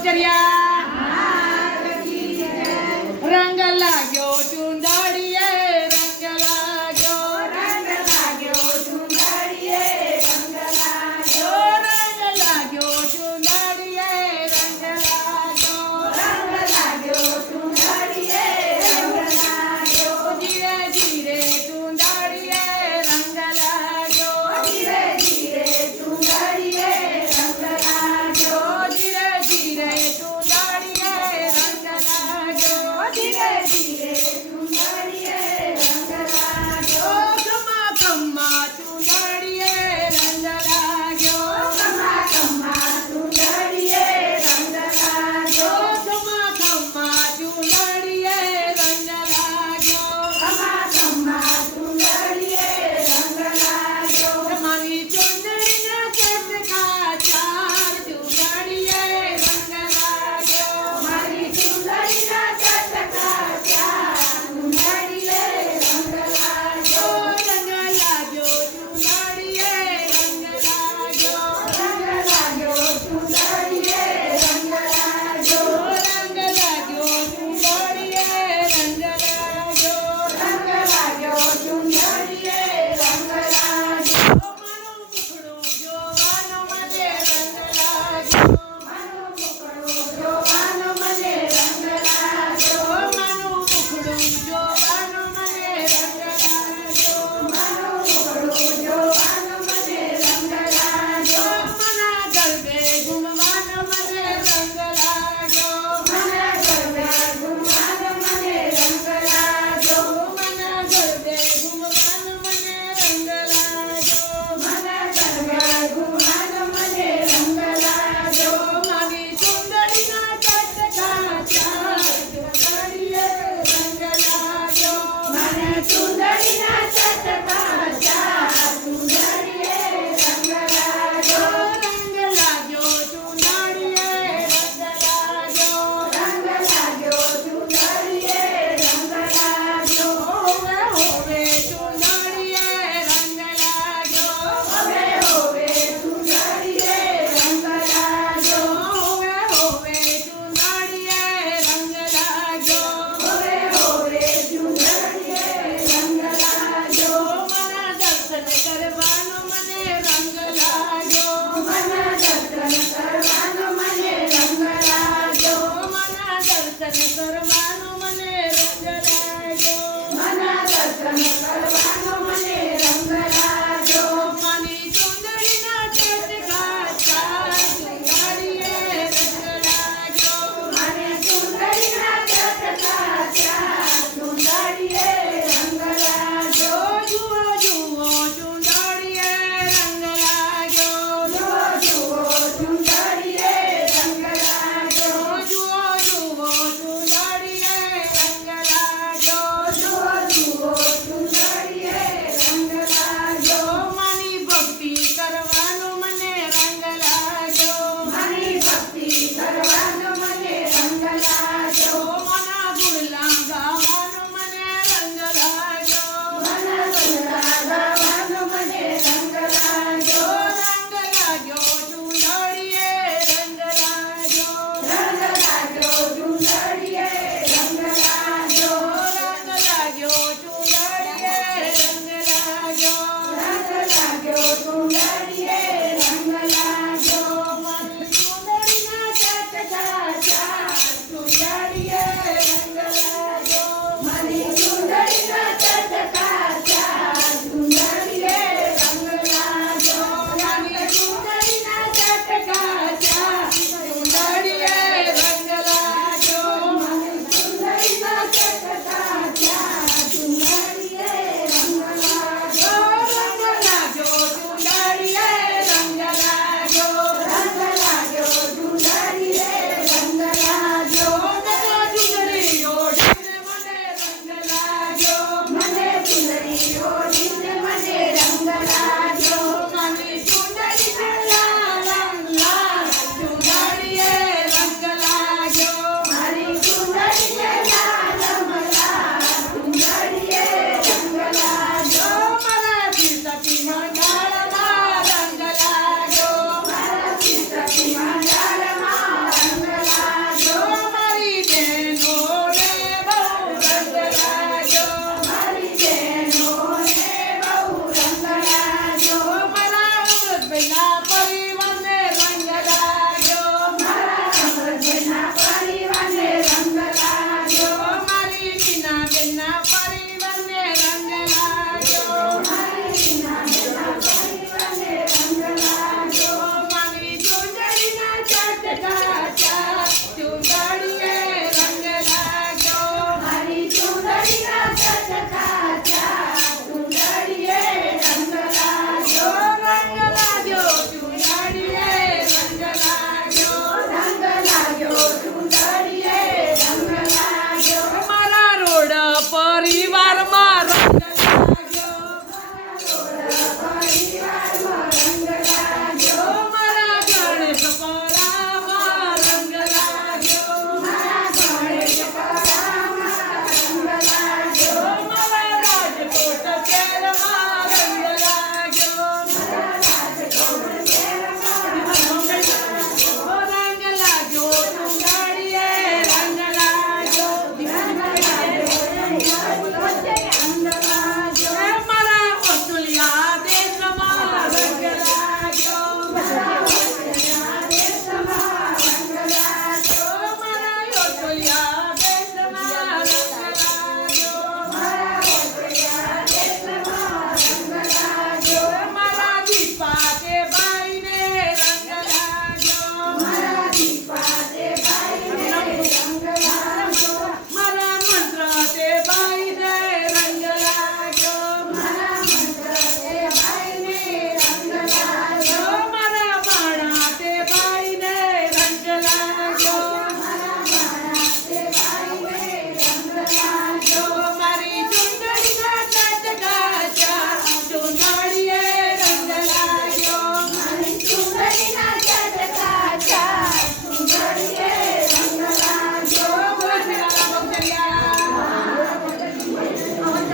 ceria.